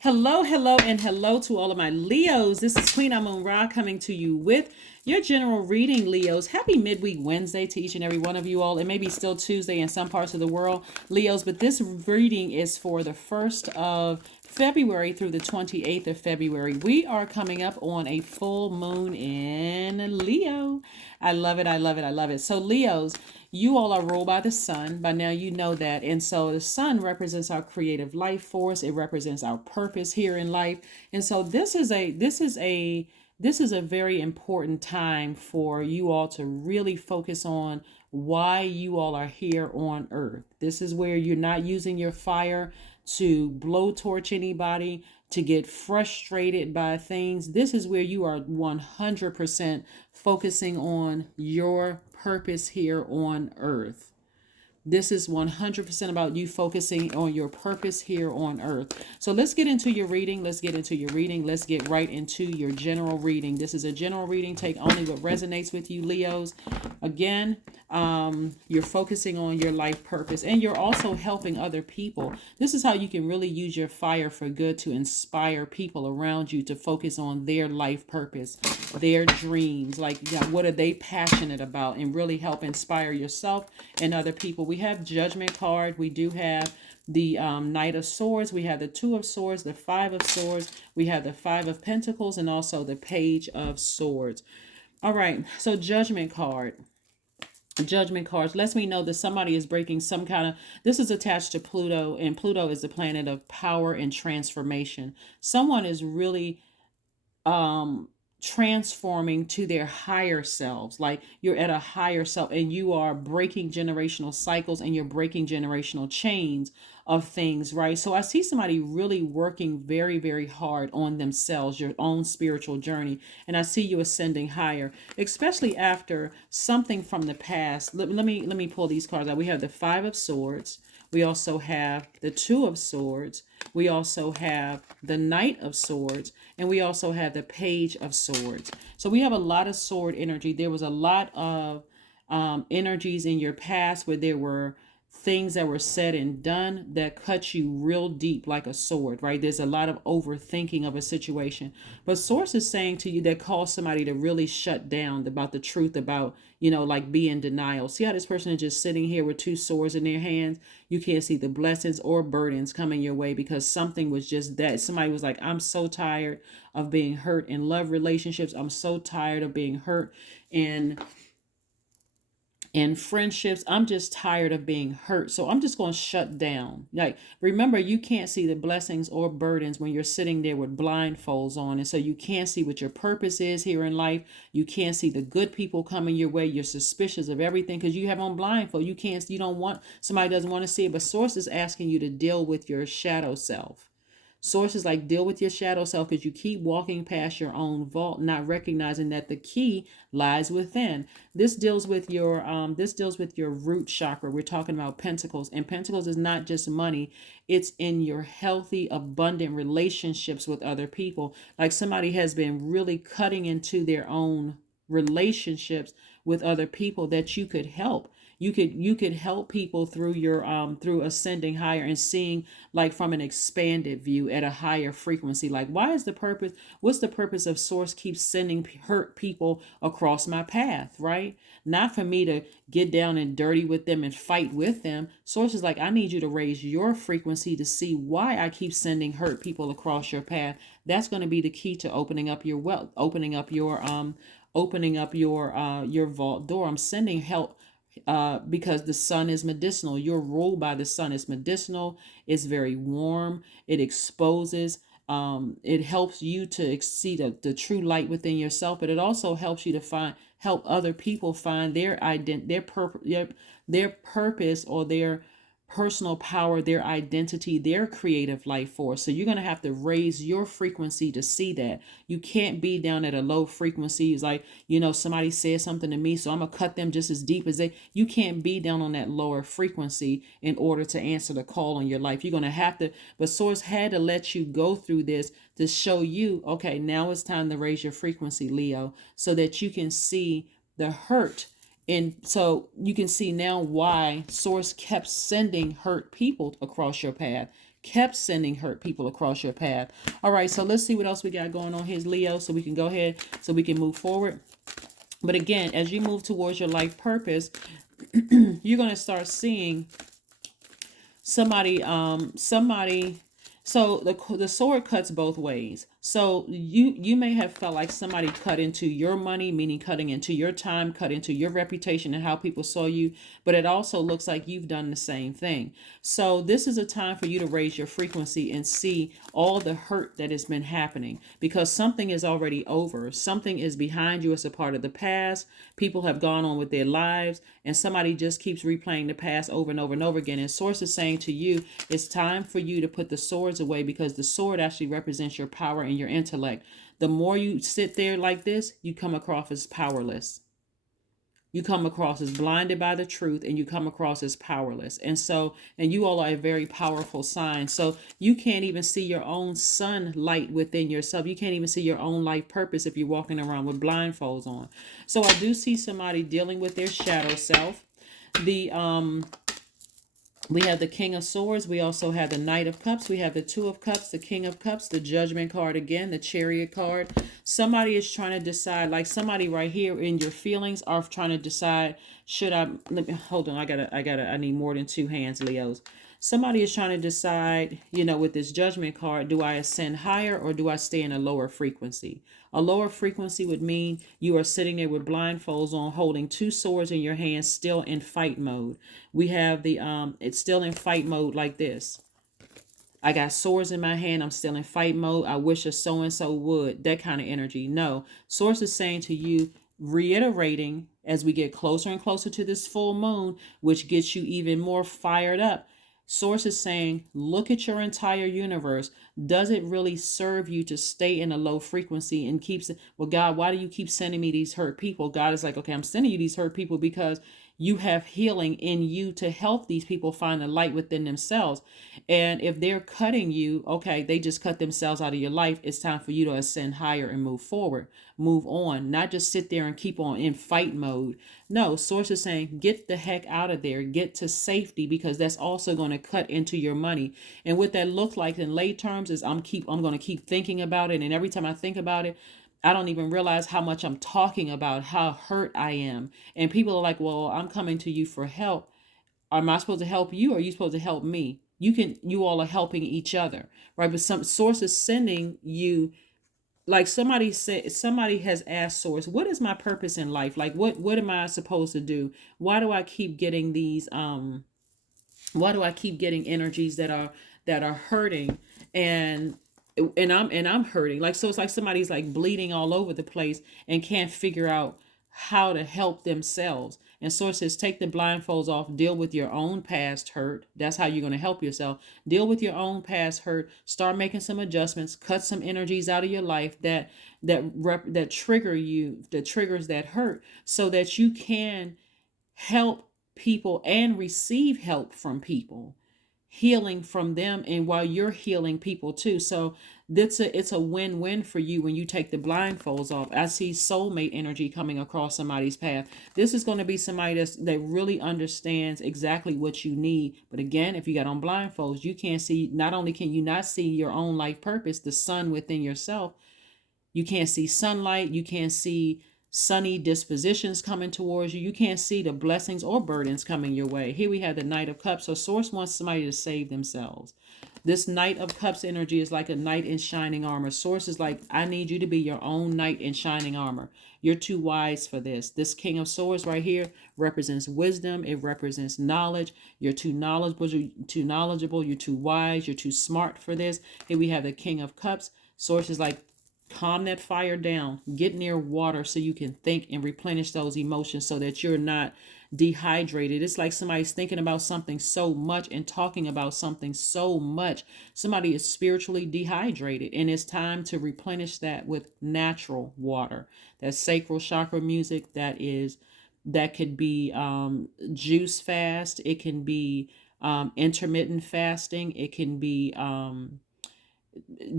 Hello, hello, and hello to all of my Leos. This is Queen Amun Ra coming to you with your general reading, Leos. Happy midweek Wednesday to each and every one of you all. It may be still Tuesday in some parts of the world, Leos, but this reading is for the 1st of February through the 28th of February. We are coming up on a full moon in Leo. I love it. I love it. I love it. So, Leos, you all are ruled by the sun. By now, you know that. And so, the sun represents our creative life force. It represents our purpose here in life. And so, this is a very important time for you all to really focus on why you all are here on earth. This is where you're not using your fire to blowtorch anybody, to get frustrated by things. This is where you are 100% focusing on your purpose here on earth. This is 100% about you focusing on your purpose here on earth. So let's get into your reading. Let's get into your reading. Let's get right into your general reading. This is a general reading. Take only what resonates with you, Leos. Again, you're focusing on your life purpose and you're also helping other people. This is how you can really use your fire for good to inspire people around you to focus on their life purpose, their dreams, like what are they passionate about, and really help inspire yourself and other people. We have Judgment card. We do have the Knight of Swords. We have the Two of Swords, the Five of Swords. We have the Five of Pentacles and also the Page of Swords. All right, so Judgment card. Judgment cards lets me know that somebody is breaking some kind of, this is attached to Pluto, and Pluto is the planet of power and transformation. Someone is really transforming to their higher selves, like you're at a higher self and you are breaking generational cycles and you're breaking generational chains of things, right? So I see somebody really working very, very hard on themselves, your own spiritual journey, and I see you ascending higher, especially after something from the past. Let me pull these cards out. We have the Five of Swords. We also have the Two of Swords. We also have the Knight of Swords. And we also have the Page of Swords. So we have a lot of sword energy. There was a lot of energies in your past where there were things that were said and done that cut you real deep like a sword, right? There's a lot of overthinking of a situation. But Source is saying to you that calls somebody to really shut down about the truth about, like be in denial. See how this person is just sitting here with two swords in their hands? You can't see the blessings or burdens coming your way because something was just that. Somebody was like, I'm so tired of being hurt in love relationships. I'm so tired of being hurt in friendships. I'm just tired of being hurt. So I'm just going to shut down. Like, remember, you can't see the blessings or burdens when you're sitting there with blindfolds on. And so you can't see what your purpose is here in life. You can't see the good people coming your way. You're suspicious of everything because you have on blindfold. You don't want, somebody doesn't want to see it. But Source is asking you to deal with your shadow self. Sources like deal with your shadow self because you keep walking past your own vault, not recognizing that the key lies within. This deals with your root chakra. We're talking about pentacles, and pentacles is not just money. It's in your healthy, abundant relationships with other people. Like somebody has been really cutting into their own relationships with other people that you could help. You could help people through your through ascending higher and seeing like from an expanded view at a higher frequency. Like, what's the purpose of Source keeps sending hurt people across my path, right? Not for me to get down and dirty with them and fight with them. Source is like, I need you to raise your frequency to see why I keep sending hurt people across your path. That's going to be the key to opening up your wealth, opening up your vault door. I'm sending help because the sun is medicinal. You're ruled by the sun. It's medicinal. It's very warm. It exposes. It helps you to see the true light within yourself, but it also helps you to help other people find their purpose or their personal power, their identity, their creative life force. So you're going to have to raise your frequency to see that. You can't be down at a low frequency. It's like, somebody said something to me, so I'm going to cut them just as deep as you can't be down on that lower frequency in order to answer the call on your life. You're going to have to, but Source had to let you go through this to show you, okay, now it's time to raise your frequency, Leo, so that you can see the hurt. And so you can see now why Source kept sending hurt people across your path, kept sending hurt people across your path. All right, so let's see what else we got going on here, Leo, so we can go ahead, so we can move forward. But again, as you move towards your life purpose, you're going to start seeing somebody. So the sword cuts both ways. So you may have felt like somebody cut into your money, meaning cutting into your time, cut into your reputation and how people saw you, but it also looks like you've done the same thing. So this is a time for you to raise your frequency and see all the hurt that has been happening, because something is already over. Something is behind you. It's a part of the past. People have gone on with their lives, and somebody just keeps replaying the past over and over and over again. And Source is saying to you, it's time for you to put the swords away, because the sword actually represents your power and your intellect. The more you sit there like this, you come across as powerless. You come across as blinded by the truth, and you come across as powerless. And you all are a very powerful sign. So you can't even see your own sunlight within yourself. You can't even see your own life purpose if you're walking around with blindfolds on. So I do see somebody dealing with their shadow self. We have the King of Swords. We also have the Knight of Cups. We have the Two of Cups, the King of Cups, the Judgment card again, the Chariot card. Somebody is trying to decide, like somebody right here in your feelings are trying to decide, hold on, I need more than two hands, Leos. Somebody is trying to decide, with this Judgment card, do I ascend higher or do I stay in a lower frequency? A lower frequency would mean you are sitting there with blindfolds on, holding two swords in your hands, still in fight mode. We have it's still in fight mode like this. I got swords in my hand. I'm still in fight mode. I wish a so-and-so would. That kind of energy. No. Source is saying to you, reiterating as we get closer and closer to this full moon, which gets you even more fired up. Source is saying, look at your entire universe. Does it really serve you to stay in a low frequency and keeps it? Well, God, why do you keep sending me these hurt people? God is like, okay, I'm sending you these hurt people because you have healing in you to help these people find the light within themselves. And if they're cutting you, okay, they just cut themselves out of your life. It's time for you to ascend higher and move forward, move on, not just sit there and keep on in fight mode. No, Source is saying, get the heck out of there, get to safety, because that's also going to cut into your money. And what that looks like in lay terms is I'm going to keep thinking about it. And every time I think about it, I don't even realize how much I'm talking about how hurt I am. And people are like, well, I'm coming to you for help. Am I supposed to help you, or are you supposed to help me? You all are helping each other, right? But some Source is sending you, like somebody has asked Source, what is my purpose in life? Like what am I supposed to do? Why do I keep getting these why do I keep getting energies that are hurting, and I'm hurting? Like, so it's like somebody's like bleeding all over the place and can't figure out how to help themselves. And Source says, take the blindfolds off, deal with your own past hurt. That's how you're going to help yourself. Deal with your own past hurt. Start making some adjustments. Cut some energies out of your life that trigger you, that triggers that hurt, so that you can help people and receive help from people, healing from them, and while you're healing people too. So it's a win-win for you when you take the blindfolds off. I see soulmate energy coming across somebody's path. This is going to be somebody that really understands exactly what you need. But again, if you got on blindfolds, you can't see. Not only can you not see your own life purpose, the sun within yourself, you can't see sunlight, you can't see sunny dispositions coming towards you. You can't see the blessings or burdens coming your way. Here we have the Knight of Cups. So Source wants somebody to save themselves. This Knight of Cups energy is like a knight in shining armor. Source is like, I need you to be your own knight in shining armor. You're too wise for this. This King of Swords right here represents wisdom. It represents knowledge. You're too knowledgeable. You're too wise. You're too smart for this. Here we have the King of Cups. Source is like, calm that fire down. Get near water so you can think and replenish those emotions so that you're not dehydrated. It's like somebody's thinking about something so much and talking about something so much. Somebody is spiritually dehydrated, and it's time to replenish that with natural water. That's sacral chakra music. That could be juice fast. It can be intermittent fasting. It can be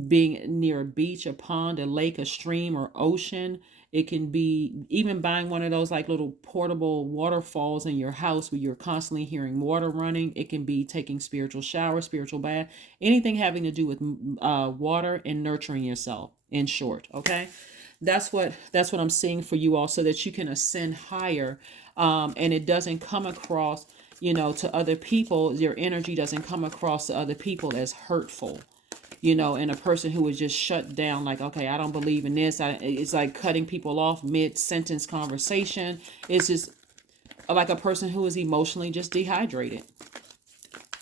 being near a beach, a pond, a lake, a stream, or ocean. It can be even buying one of those like little portable waterfalls in your house where you're constantly hearing water running. It can be taking spiritual shower, spiritual bath, anything having to do with water and nurturing yourself. In short, okay, that's what I'm seeing for you all, so that you can ascend higher, and it doesn't come across, to other people. Your energy doesn't come across to other people as hurtful, and a person who is just shut down, like, okay, I don't believe in this. It's like cutting people off mid-sentence conversation. It's just like a person who is emotionally just dehydrated.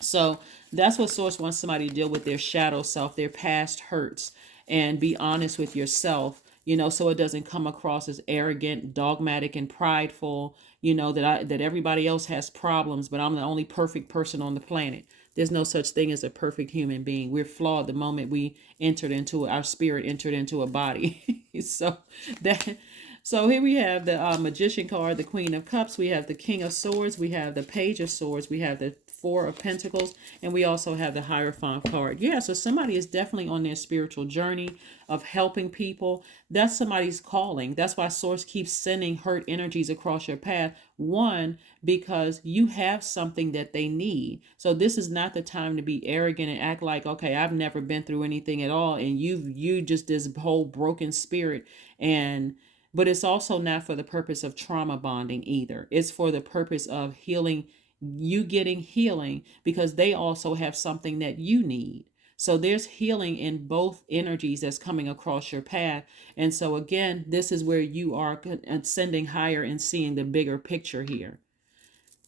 So that's what Source wants somebody to deal with: their shadow self, their past hurts, and be honest with yourself, so it doesn't come across as arrogant, dogmatic, and prideful, that everybody else has problems, but I'm the only perfect person on the planet. There's no such thing as a perfect human being. We're flawed the moment we entered into our spirit entered into a body. so that so here we have the Magician card, the Queen of Cups. We have the King of Swords. We have the Page of Swords. We have the Four of Pentacles. And we also have the Hierophant card. Yeah, so somebody is definitely on their spiritual journey of helping people. That's somebody's calling. That's why Source keeps sending hurt energies across your path. One, because you have something that they need. So this is not the time to be arrogant and act like, okay, I've never been through anything at all, and you just this whole broken spirit. And but it's also not for the purpose of trauma bonding either. It's for the purpose of healing, you getting healing, because they also have something that you need. So there's healing in both energies that's coming across your path. And so again, this is where you are ascending higher and seeing the bigger picture here.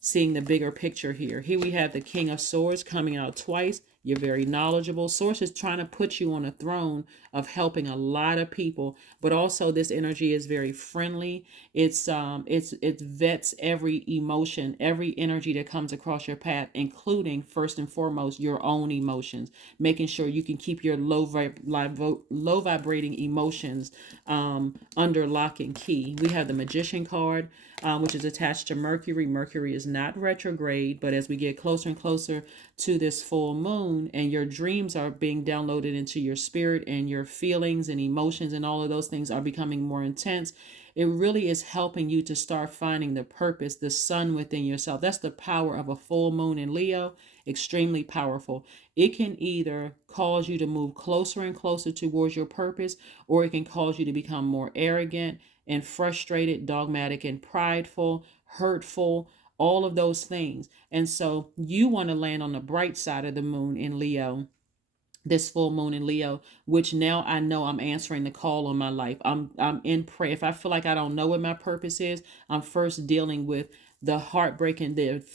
Seeing the bigger picture here. Here we have the King of Swords coming out twice. You're very knowledgeable. Source is trying to put you on a throne of helping a lot of people, but also this energy is very friendly. It vets every emotion, every energy that comes across your path, including first and foremost your own emotions, making sure you can keep your low vibrating emotions under lock and key. We have the Magician card, which is attached to Mercury. Mercury is not retrograde, but as we get closer and closer to this full moon, and your dreams are being downloaded into your spirit, and your feelings and emotions and all of those things are becoming more intense, it really is helping you to start finding the purpose, the sun within yourself. That's the power of a full moon in Leo. Extremely powerful. It can either cause you to move closer and closer towards your purpose, or it can cause you to become more arrogant and frustrated, dogmatic and prideful, hurtful, all of those things. And so you want to land on the bright side of the moon in Leo, this full moon in Leo, which now I know I'm answering the call on my life. I'm in prayer. If I feel like I don't know what my purpose is, I'm first dealing with the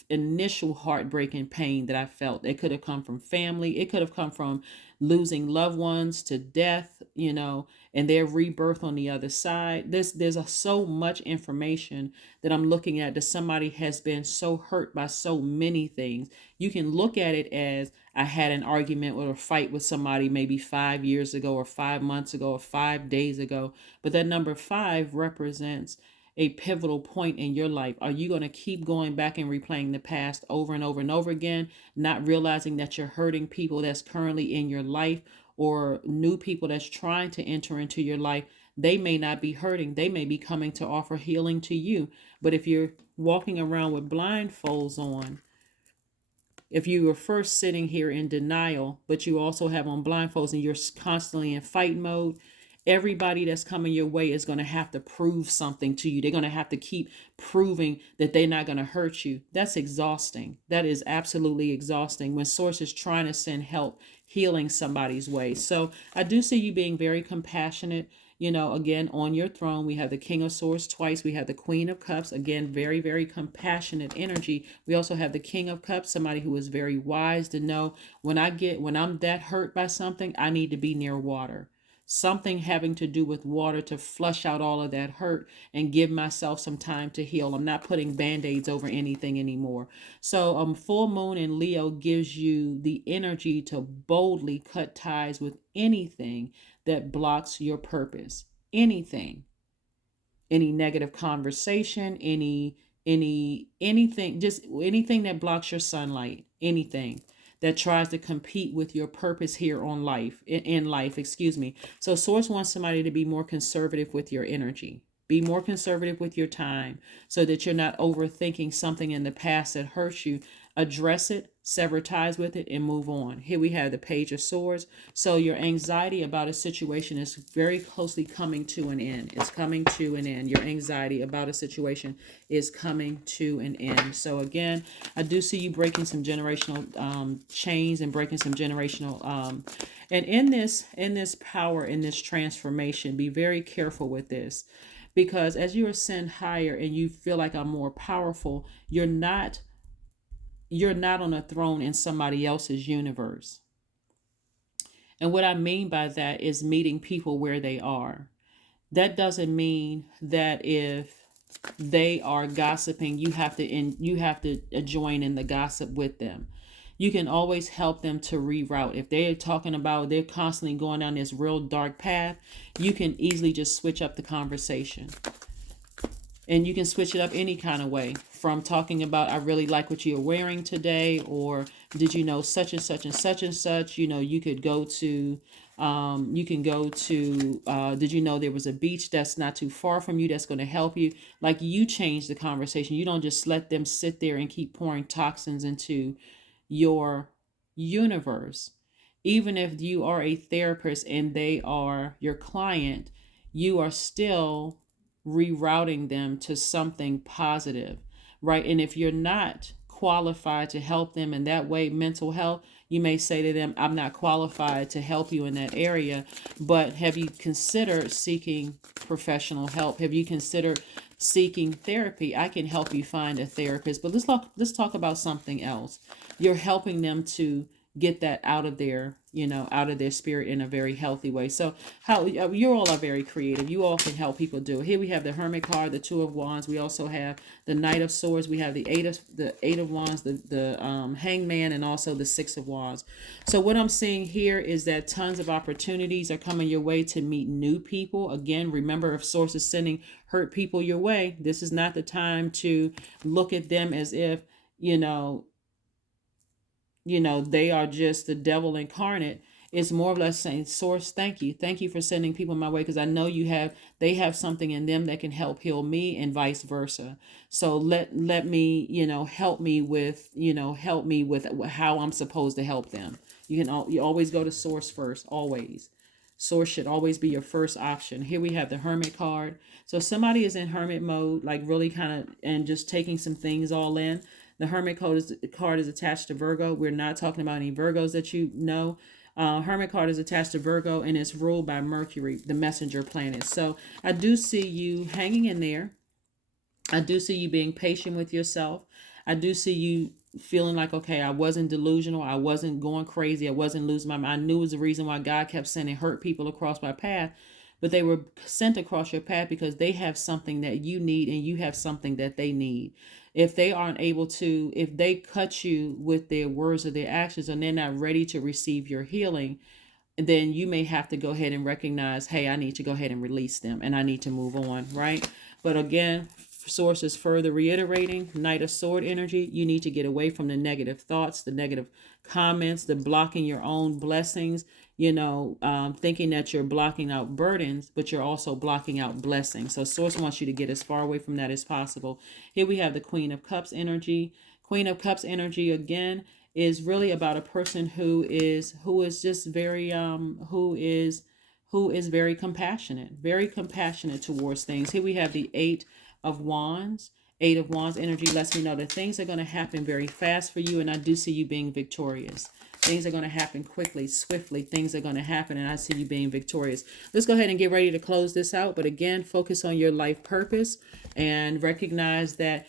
initial heartbreaking pain that I felt. It could have come from family. It could have come from losing loved ones to death, and their rebirth on the other side. So much information that I'm looking at, that somebody has been so hurt by so many things. You can look at it as, I had an argument or a fight with somebody maybe 5 years ago, or 5 months ago, or 5 days ago. But that number 5 represents a pivotal point in your life. Are you going to keep going back and replaying the past over and over and over again, not realizing that you're hurting people that's currently in your life, or new people that's trying to enter into your life? They may not be hurting. They may be coming to offer healing to you. But if you're walking around with blindfolds on, if you were first sitting here in denial, but you also have on blindfolds and you're constantly in fight mode, everybody that's coming your way is going to have to prove something to you. They're going to have to keep proving that they're not going to hurt you. That's exhausting. That is absolutely exhausting when Source is trying to send help, healing somebody's way. So I do see you being very compassionate. Again, on your throne, we have the King of Swords twice. We have the Queen of Cups. Again, very, very compassionate energy. We also have the King of Cups, somebody who is very wise to know, when I'm that hurt by something, I need to be near water. Something having to do with water to flush out all of that hurt and give myself some time to heal. I'm not putting band-aids over anything anymore. So full moon in Leo gives you the energy to boldly cut ties with anything that blocks your purpose. Anything. Any negative conversation, anything, just anything that blocks your sunlight, anything that tries to compete with your purpose here on life, in life, excuse me. So source wants somebody to be more conservative with your energy. Be more conservative with your time so that you're not overthinking something in the past that hurts you. Address it, sever ties with it, and move on. Here we have the Page of Swords. So your anxiety about a situation is very closely coming to an end. It's coming to an end. Your anxiety about a situation is coming to an end. So again, I do see you breaking some generational chains and breaking some generational and in this power, in this transformation, be very careful with this. Because as you ascend higher and you feel like I'm more powerful, you're not on a throne in somebody else's universe. And what I mean by that is meeting people where they are. That doesn't mean that if they are gossiping, you have to join in the gossip with them. You can always help them to reroute. If they're talking about they're constantly going down this real dark path, you can easily just switch up the conversation. And you can switch it up any kind of way, from talking about, I really like what you're wearing today, or did you know such and such and such and such. You could go to did you know there was a beach that's not too far from you that's going to help you. Like, you change the conversation. You don't just let them sit there and keep pouring toxins into your universe. Even if you are a therapist and they are your client, you are still rerouting them to something positive, right? And if you're not qualified to help them in that way, mental health, you may say to them, I'm not qualified to help you in that area, but have you considered seeking professional help? Have you considered seeking therapy? I can help you find a therapist. But let's talk about something else. You're helping them to get that out of their spirit in a very healthy way. So how you all are very creative. You all can help people do it. Here we have the Hermit card, the Two of Wands. We also have the Knight of Swords. We have the Eight of Wands, the Hangman, and also the Six of Wands. So what I'm seeing here is that tons of opportunities are coming your way to meet new people. Again, remember, if Source is sending hurt people your way, this is not the time to look at them as if they are just the devil incarnate. It's more or less saying, Source, thank you. Thank you for sending people my way, because I know they have something in them that can help heal me, and vice versa. So let me, help me with how I'm supposed to help them. You always go to Source first, always. Source should always be your first option. Here we have the Hermit card. So somebody is in hermit mode, like really kind of, and just taking some things all in. The Hermit card is attached to Virgo. We're not talking about any Virgos that you know. Hermit card is attached to Virgo, and it's ruled by Mercury, the messenger planet. So I do see you hanging in there. I do see you being patient with yourself. I do see you feeling like, okay, I wasn't delusional. I wasn't going crazy. I wasn't losing my mind. I knew it was the reason why God kept sending hurt people across my path. But they were sent across your path because they have something that you need, and you have something that they need. If they aren't able to, if they cut you with their words or their actions, and they're not ready to receive your healing, then you may have to go ahead and recognize, hey, I need to go ahead and release them, and I need to move on, right? But again, Source is further reiterating, Knight of Sword energy, you need to get away from the negative thoughts, the negative comments, the blocking your own blessings, thinking that you're blocking out burdens, but you're also blocking out blessings. So Source wants you to get as far away from that as possible. Here we have the Queen of Cups energy. Queen of Cups energy, again, is really about a person who is just very who is very compassionate towards things. Here we have the Eight of Wands. Eight of Wands energy lets me know that things are going to happen very fast for you, and I do see you being victorious. Things are going to happen quickly, swiftly. Things are going to happen, and I see you being victorious. Let's go ahead and get ready to close this out. But again, focus on your life purpose and recognize that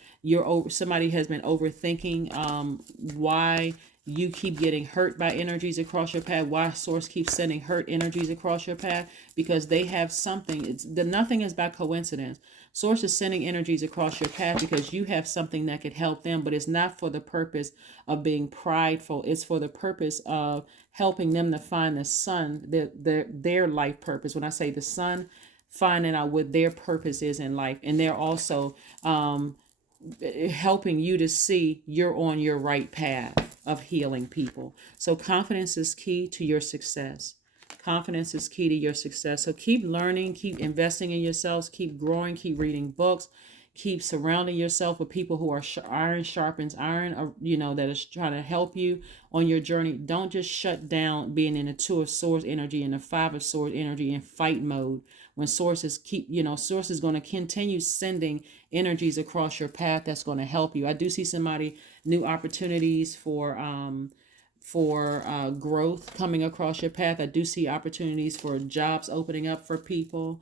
somebody has been overthinking why you keep getting hurt by energies across your path. Why Source keeps sending hurt energies across your path? Because they have something. Nothing is by coincidence. Source is sending energies across your path because you have something that could help them, but it's not for the purpose of being prideful. It's for the purpose of helping them to find the sun, their life purpose. When I say the sun, finding out what their purpose is in life. And they're also helping you to see you're on your right path. of healing people. So confidence is key to your success. Confidence is key to your success. So keep learning, keep investing in yourselves, keep growing, keep reading books, keep surrounding yourself with people who are iron sharpens iron, that is trying to help you on your journey. Don't just shut down being in a two of swords energy and a five of swords energy in fight mode. When sources source is going to continue sending energies across your path that's going to help you. I do see somebody new opportunities for growth coming across your path. I do see opportunities for jobs opening up for people,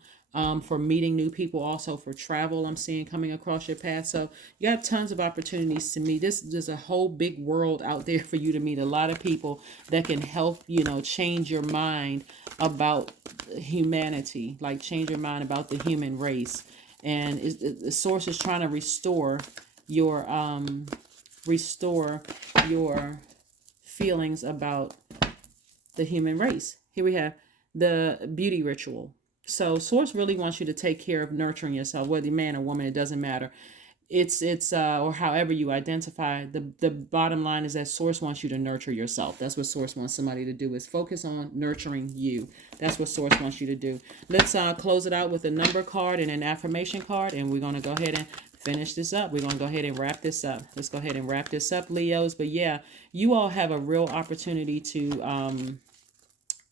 for meeting new people, also for travel I'm seeing coming across your path. So you got tons of opportunities to meet. There's a whole big world out there for you to meet a lot of people that can help, change your mind about humanity, like change your mind about the human race. And the source is trying to restore your feelings about the human race. Here we have the beauty ritual. So source really wants you to take care of nurturing yourself, whether you're man or woman, it doesn't matter. It's or however you identify. The bottom line is that source wants you to nurture yourself. That's what source wants somebody to do, is focus on nurturing you. That's what source wants you to do. Let's close it out with a number card and an affirmation card, and we're going to go ahead and finish this up. We're going to go ahead and wrap this up. Let's go ahead and wrap this up, Leos. But yeah, you all have a real opportunity to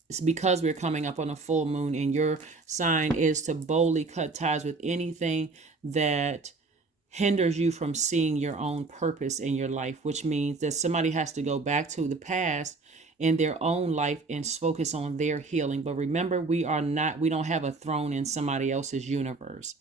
it's because we're coming up on a full moon, and your sign is to boldly cut ties with anything that hinders you from seeing your own purpose in your life, which means that somebody has to go back to the past in their own life and focus on their healing. But remember, we don't have a throne in somebody else's universe.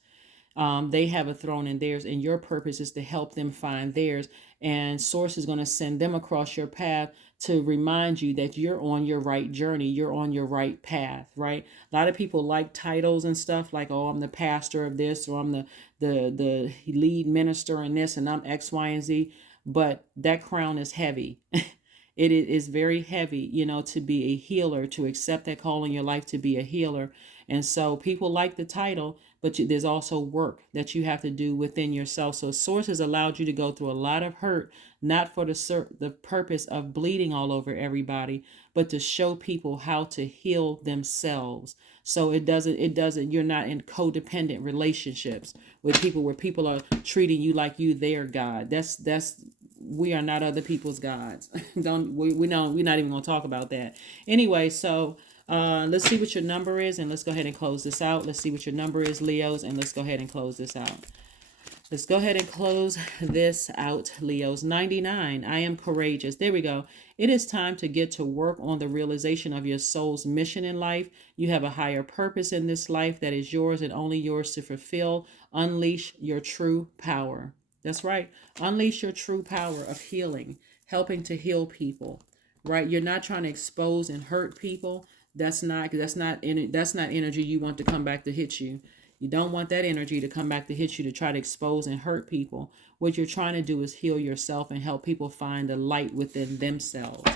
They have a throne in theirs, and your purpose is to help them find theirs. And source is going to send them across your path to remind you that you're on your right journey. You're on your right path, right? A lot of people like titles and stuff like, oh, I'm the pastor of this, or I'm the lead minister in this, and I'm X, Y, and Z. But that crown is heavy. It is very heavy, to be a healer, to accept that call in your life to be a healer. And so people like the title, but there's also work that you have to do within yourself. So source has allowed you to go through a lot of hurt, not for the purpose of bleeding all over everybody, but to show people how to heal themselves. So you're not in codependent relationships with people where people are treating you like you their God. We are not other people's gods. We're not even going to talk about that. Anyway, so let's see what your number is, and let's go ahead and close this out. Let's see what your number is, Leos, and let's go ahead and close this out. Let's go ahead and close this out, Leos. 99. I am courageous. There we go. It is time to get to work on the realization of your soul's mission in life. You have a higher purpose in this life that is yours and only yours to fulfill. Unleash your true power. That's right. Unleash your true power of healing, helping to heal people, right? You're not trying to expose and hurt people. That's not energy you want to come back to hit you. You don't want that energy to come back to hit you to try to expose and hurt people. What you're trying to do is heal yourself and help people find the light within themselves.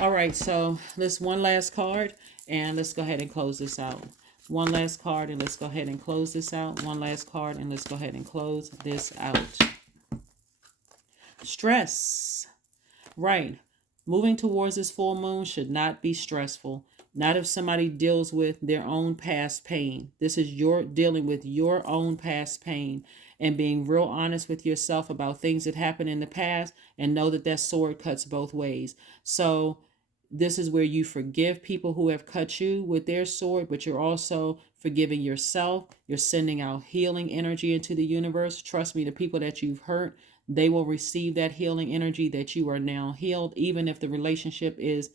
All right, so let's one last card, and let's go ahead and close this out. One last card, and let's go ahead and close this out. One last card, and let's go ahead and close this out. Stress. Right. Moving towards this full moon should not be stressful. Not if somebody deals with their own past pain. This is your dealing with your own past pain and being real honest with yourself about things that happened in the past, and know that that sword cuts both ways. So this is where you forgive people who have cut you with their sword, but you're also forgiving yourself. You're sending out healing energy into the universe. Trust me, the people that you've hurt, they will receive that healing energy that you are now healed, even if the relationship is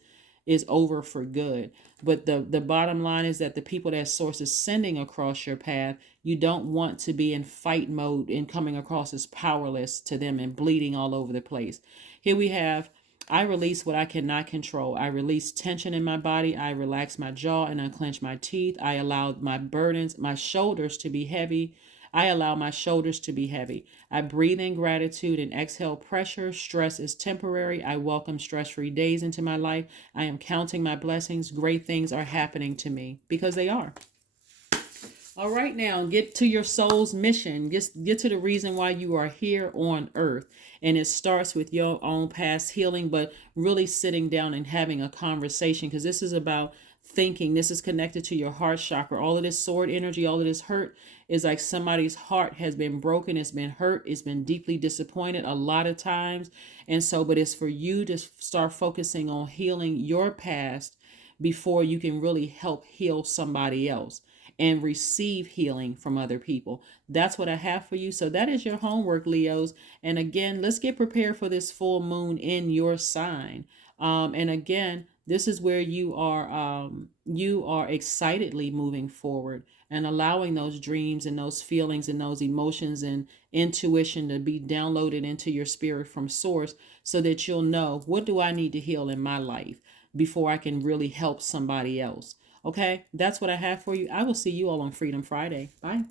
over for good. But the bottom line is that the people that source is sending across your path, you don't want to be in fight mode and coming across as powerless to them and bleeding all over the place. Here we have, I release what I cannot control. I release tension in my body. I relax my jaw and unclench my teeth. I allow my burdens, my shoulders to be heavy. I allow my shoulders to be heavy. I breathe in gratitude and exhale pressure. Stress is temporary. I welcome stress-free days into my life. I am counting my blessings. Great things are happening to me, because they are. All right, now get to your soul's mission. Get to the reason why you are here on earth. And it starts with your own past healing, but really sitting down and having a conversation, because this is about thinking. This is connected to your heart chakra. All of this sword energy, all of this hurt is like somebody's heart has been broken, it's been hurt, it's been deeply disappointed a lot of times. And so, but it's for you to start focusing on healing your past before you can really help heal somebody else and receive healing from other people. That's what I have for you. So that is your homework, Leos. And again, let's get prepared for this full moon in your sign. And again, this is where you are excitedly moving forward and allowing those dreams and those feelings and those emotions and intuition to be downloaded into your spirit from source, so that you'll know, what do I need to heal in my life before I can really help somebody else. Okay, that's what I have for you. I will see you all on Freedom Friday. Bye.